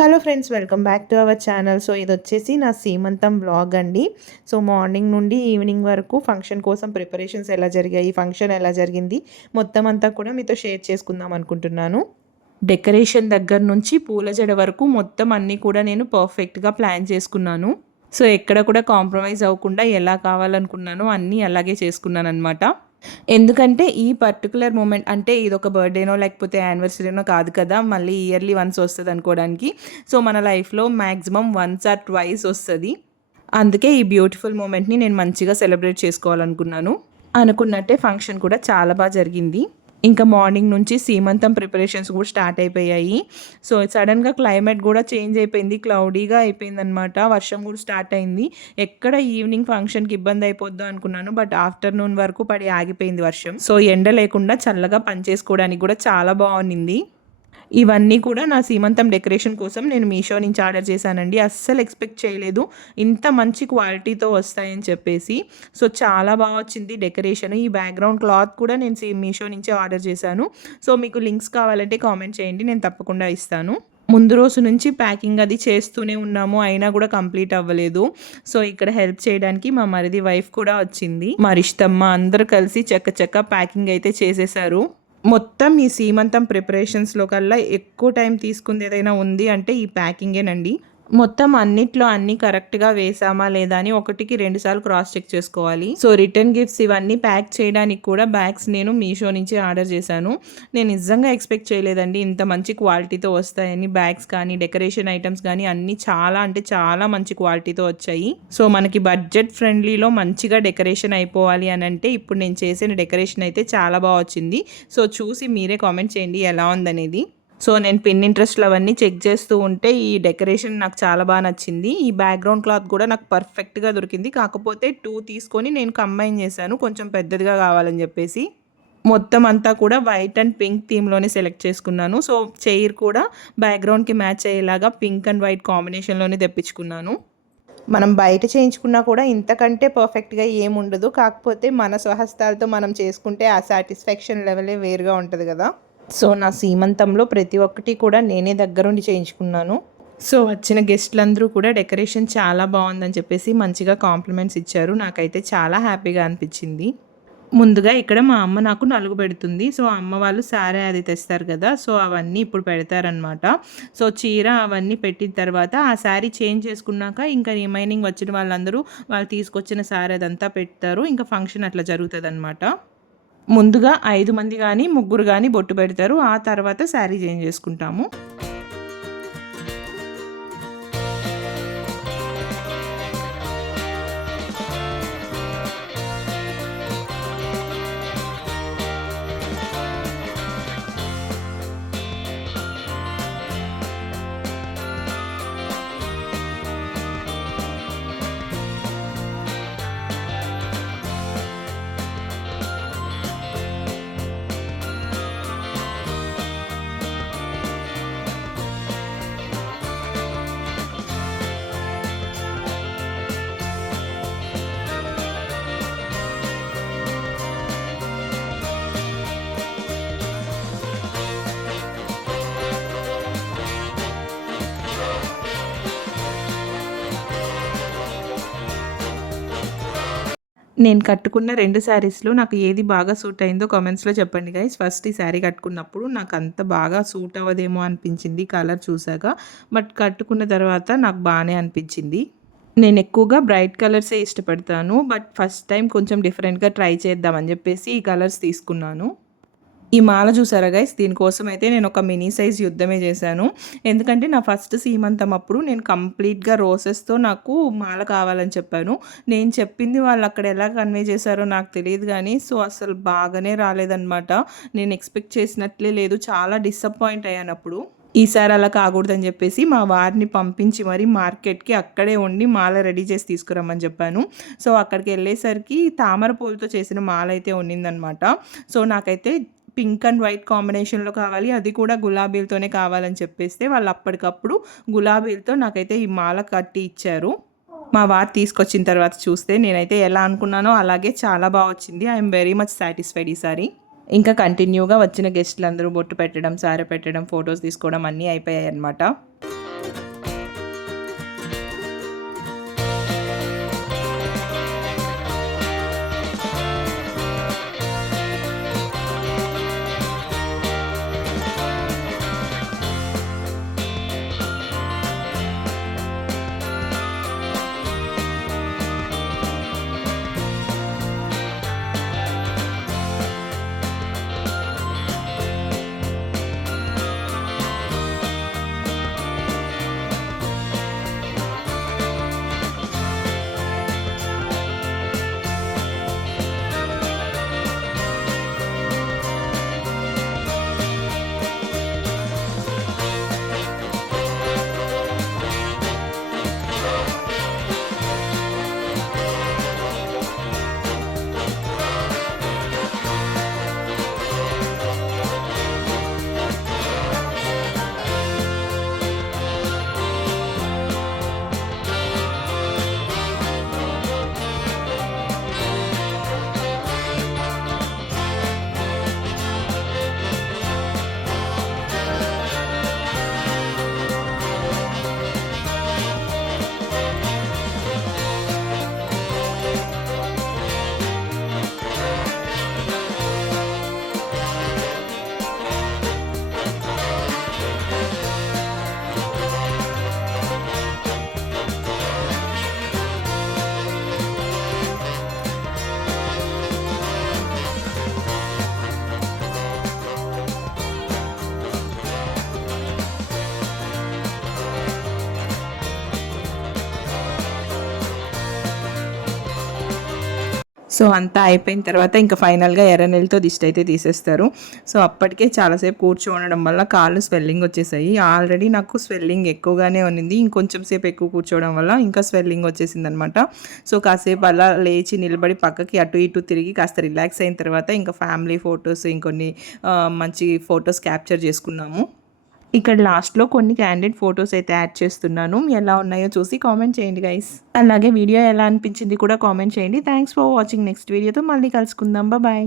Hello friends, welcome back to our channel. So ఇది వచ్చేసి నా సీమంతం వ్లాగ్ అండి. సో మార్నింగ్ నుండి ఈవినింగ్ వరకు ఫంక్షన్ కోసం ప్రిపరేషన్స్ ఎలా జరిగాయి, ఫంక్షన్ ఎలా జరిగింది, మొత్తం అంతా కూడా మీతో షేర్ చేసుకుందాం అనుకుంటున్నాను. డెకరేషన్ దగ్గర నుంచి పూల జడ వరకు మొత్తం అన్నీ కూడా నేను పర్ఫెక్ట్గా ప్లాన్ చేసుకున్నాను. సో ఎక్కడ కూడా కాంప్రమైజ్ అవ్వకుండా ఎలా కావాలనుకున్నానో అన్నీ అలాగే చేసుకున్నాను అనమాట. ఎందుకంటే ఈ పర్టికులర్ మూమెంట్ అంటే ఇదొక బర్త్డేనో లేకపోతే యానివర్సరీనో కాదు కదా, మళ్ళీ ఇయర్లీ వన్స్ వస్తుంది అనుకోవడానికి. సో మన లైఫ్లో మ్యాక్సిమం వన్స్ ఆర్ ట్వైస్ వస్తుంది. అందుకే ఈ బ్యూటిఫుల్ మూమెంట్ని నేను మంచిగా సెలబ్రేట్ చేసుకోవాలనుకున్నాను. అనుకున్నట్టే ఫంక్షన్ కూడా చాలా బాగా జరిగింది. ఇంకా మార్నింగ్ నుంచి సీమంతం ప్రిపరేషన్స్ కూడా స్టార్ట్ అయిపోయాయి. సో సడన్గా క్లైమేట్ కూడా చేంజ్ అయిపోయింది, క్లౌడీగా అయిపోయిందనమాట. వర్షం కూడా స్టార్ట్ అయింది. ఎక్కడ ఈవినింగ్ ఫంక్షన్కి ఇబ్బంది అయిపోద్దాం అనుకున్నాను, బట్ ఆఫ్టర్నూన్ వరకు పడి ఆగిపోయింది వర్షం. సో ఎండ లేకుండా చల్లగా పని చేసుకోవడానికి కూడా చాలా బాగుంది. ఇవన్నీ కూడా నా సీమంతం డెకరేషన్ కోసం నేను మీషో నుంచి ఆర్డర్ చేశానండి. అస్సలు ఎక్స్పెక్ట్ చేయలేదు ఇంత మంచి క్వాలిటీతో వస్తాయని చెప్పేసి. సో చాలా బాగా వచ్చింది డెకరేషన్. ఈ బ్యాక్గ్రౌండ్ క్లాత్ కూడా నేను మీషో నుంచి ఆర్డర్ చేశాను. సో మీకు లింక్స్ కావాలంటే కామెంట్ చేయండి, నేను తప్పకుండా ఇస్తాను. ముందు రోజు నుంచి ప్యాకింగ్ అది చేస్తూనే ఉన్నాము, అయినా కూడా కంప్లీట్ అవ్వలేదు. సో ఇక్కడ హెల్ప్ చేయడానికి మా మరిది వైఫ్ కూడా వచ్చింది. మా రిష్టమ్మ అందరూ కలిసి చక్క ప్యాకింగ్ అయితే చేసేసారు. మొత్తం ఈ సీమంతం ప్రిపరేషన్స్లో కల్లా ఎక్కువ టైం తీసుకుంది ఏదైనా ఉంది అంటే ఈ ప్యాకింగేనండి. మొత్తం అన్నిట్లో అన్నీ కరెక్ట్గా వేసామా లేదా అని 1కి 2 సార్లు క్రాస్ చెక్ చేసుకోవాలి. సో రిటర్న్ గిఫ్ట్స్ ఇవన్నీ ప్యాక్ చేయడానికి కూడా బ్యాగ్స్ నేను మీషో నుంచి ఆర్డర్ చేశాను. నేను నిజంగా ఎక్స్పెక్ట్ చేయలేదండి ఇంత మంచి క్వాలిటీతో వస్తాయని. బ్యాగ్స్ కానీ డెకరేషన్ ఐటమ్స్ కానీ అన్నీ చాలా అంటే చాలా మంచి క్వాలిటీతో వచ్చాయి. సో మనకి బడ్జెట్ ఫ్రెండ్లీలో మంచిగా డెకరేషన్ అయిపోవాలి అని అంటే ఇప్పుడు నేను చేసిన డెకరేషన్ అయితే చాలా బాగా వచ్చింది. సో చూసి మీరే కామెంట్ చేయండి ఎలా ఉందనేది. సో నేను పిన్నింట్రెస్ట్లో అవన్నీ చెక్ చేస్తూ ఉంటే ఈ డెకరేషన్ నాకు చాలా బాగా నచ్చింది. ఈ బ్యాక్గ్రౌండ్ క్లాత్ కూడా నాకు పర్ఫెక్ట్గా దొరికింది. కాకపోతే 2 తీసుకొని నేను కంబైన్ చేశాను, కొంచెం పెద్దదిగా కావాలని చెప్పేసి. మొత్తం అంతా కూడా వైట్ అండ్ పింక్ థీమ్లోనే సెలెక్ట్ చేసుకున్నాను. సో చైర్ కూడా బ్యాక్గ్రౌండ్కి మ్యాచ్ అయ్యేలాగా పింక్ అండ్ వైట్ కాంబినేషన్లోనే తెప్పించుకున్నాను. మనం బయట చేయించుకున్నా కూడా ఇంతకంటే పర్ఫెక్ట్గా ఏముండదు. కాకపోతే మన స్వహస్తాలతో మనం చేసుకుంటే ఆ సాటిస్ఫాక్షన్ లెవెలే వేరుగా ఉంటుంది కదా. సో నా సీమంతంలో ప్రతి ఒక్కటి కూడా నేనే దగ్గరుండి చేయించుకున్నాను. సో వచ్చిన గెస్ట్లందరూ కూడా డెకరేషన్ చాలా బాగుందని చెప్పేసి మంచిగా కాంప్లిమెంట్స్ ఇచ్చారు. నాకైతే చాలా హ్యాపీగా అనిపించింది. ముందుగా ఇక్కడ మా అమ్మ నాకు నలుగు పెడుతుంది. సో అమ్మ వాళ్ళు సారీ అది తెస్తారు కదా, సో అవన్నీ ఇప్పుడు పెడతారనమాట. సో చీర అవన్నీ పెట్టిన తర్వాత ఆ శారీ చేంజ్ చేసుకున్నాక ఇంకా రిమైనింగ్ వచ్చిన వాళ్ళందరూ వాళ్ళు తీసుకొచ్చిన శారీ అదంతా పెడతారు. ఇంకా ఫంక్షన్ అట్లా జరుగుతుంది అనమాట. ముందుగా 5 మంది కానీ 3 కానీ బొట్టు పెడతారు. ఆ తర్వాత శారీ చేంజ్ చేసుకుంటాము. నేను కట్టుకున్న 2 శారీస్లో నాకు ఏది బాగా సూట్ అయిందో కామెంట్స్లో చెప్పండి గైస్. ఫస్ట్ ఈ శారీ కట్టుకున్నప్పుడు నాకు అంత బాగా సూట్ అవ్వదేమో అనిపించింది కలర్ చూసాక, బట్ కట్టుకున్న తర్వాత నాకు బాగానే అనిపించింది. నేను ఎక్కువగా బ్రైట్ కలర్సే ఇష్టపడతాను, బట్ ఫస్ట్ టైం కొంచెం డిఫరెంట్గా ట్రై చేద్దామని చెప్పేసి ఈ కలర్స్ తీసుకున్నాను. ఈ మాల చూసారా గైస్, దీనికోసం అయితే నేను ఒక మినీ సైజ్ యుద్ధమే చేశాను. ఎందుకంటే నా ఫస్ట్ సీమంతం అప్పుడు నేను కంప్లీట్గా రోసెస్తో నాకు మాల కావాలని చెప్పాను. నేను చెప్పింది వాళ్ళు అక్కడ ఎలా కన్వే చేశారో నాకు తెలియదు కానీ సో అసలు బాగానే రాలేదన్నమాట. నేను ఎక్స్పెక్ట్ చేసినట్లే లేదు, చాలా డిసప్పాయింట్ అయ్యాను అప్పుడు. ఈసారి అలా కాకూడదని చెప్పేసి మా వారిని పంపించి మరి మార్కెట్కి అక్కడే ఉండి మాల రెడీ చేసి తీసుకురమ్మని చెప్పాను. సో అక్కడికి వెళ్ళేసరికి తామర పూలతో చేసిన మాల అయితే ఉండిందనమాట. సో నాకైతే పింక్ అండ్ వైట్ కాంబినేషన్లో కావాలి, అది కూడా గులాబీలతోనే కావాలని చెప్పేస్తే వాళ్ళు అప్పటికప్పుడు గులాబీలతో నాకైతే ఈ మాల కట్టి ఇచ్చారు. మా వారు తీసుకొచ్చిన తర్వాత చూస్తే నేనైతే ఎలా అనుకున్నానో అలాగే చాలా బాగా వచ్చింది. ఐఎమ్ వెరీ మచ్ సాటిస్ఫైడ్ ఈసారి. ఇంకా కంటిన్యూగా వచ్చిన గెస్టులు అందరూ బొట్టు పెట్టడం, సారె పెట్టడం, ఫొటోస్ తీసుకోవడం అన్నీ అయిపోయాయి అన్నమాట. సో అంతా అయిపోయిన తర్వాత ఇంకా ఫైనల్గా ఎర్ర నెలతో దిష్టి అయితే తీసేస్తారు. సో అప్పటికే చాలాసేపు కూర్చోవడం వల్ల కాళ్ళు స్వెల్లింగ్ వచ్చేసాయి. ఆల్రెడీ నాకు స్వెల్లింగ్ ఎక్కువగానే ఉన్నింది. ఇంకొంచెం సేపు ఎక్కువ కూర్చోవడం వల్ల ఇంకా స్వెల్లింగ్ వచ్చేసిందనమాట. సో కాసేపు అలా లేచి నిలబడి పక్కకి అటు ఇటు తిరిగి కాస్త రిలాక్స్ అయిన తర్వాత ఇంకా ఫ్యామిలీ ఫొటోస్ ఇంకొన్ని మంచి ఫొటోస్ క్యాప్చర్ చేసుకున్నాము. ఇక్కడ లాస్ట్‌లో కొన్ని క్యాండిడ్ ఫోటోస్ అయితే యాడ్ చేస్తున్నాను. ఎలా ఉన్నాయో చూసి కామెంట్ చేయండి గైస్. అలాగే వీడియో ఎలా అనిపించింది కూడా కామెంట్ చేయండి. Thanks for watching. నెక్స్ట్ వీడియోతో మళ్ళీ కలుసుకుందాం. బాయ్.